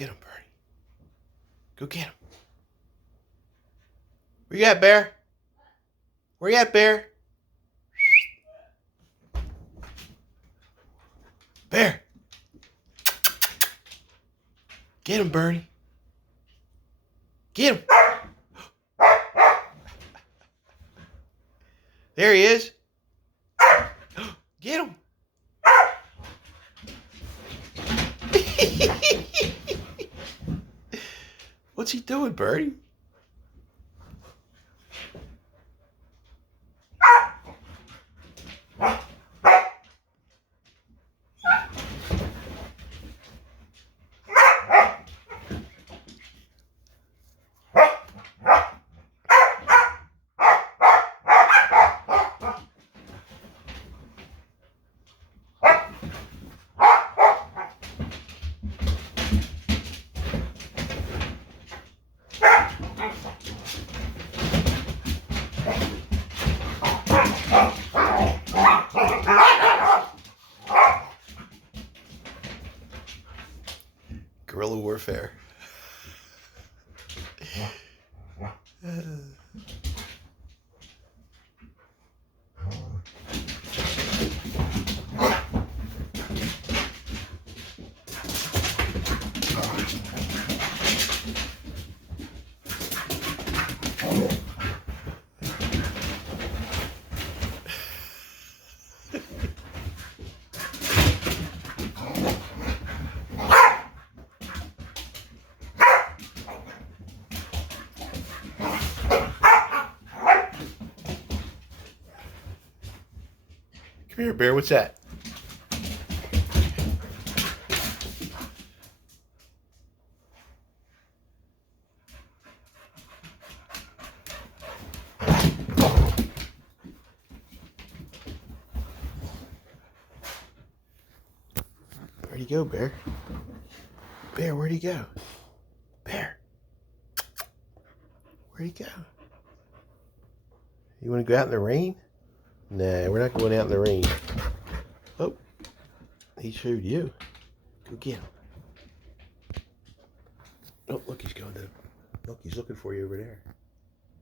get him, Bernie. Go get him. Where you at, Bear? Where you at, Bear? Bear. Get him, Bernie. Get him. There he is. Get him. What's he doing, Bernie? Guerrilla warfare. Come here, Bear. What's that? Where'd he go, Bear? Bear, where'd he go? Bear. Where'd he go? You want to go out in the rain? Nah, we're not going out in the rain. Oh, he showed you. Go get him. Oh, look, he's going to. Look, he's looking for you over there.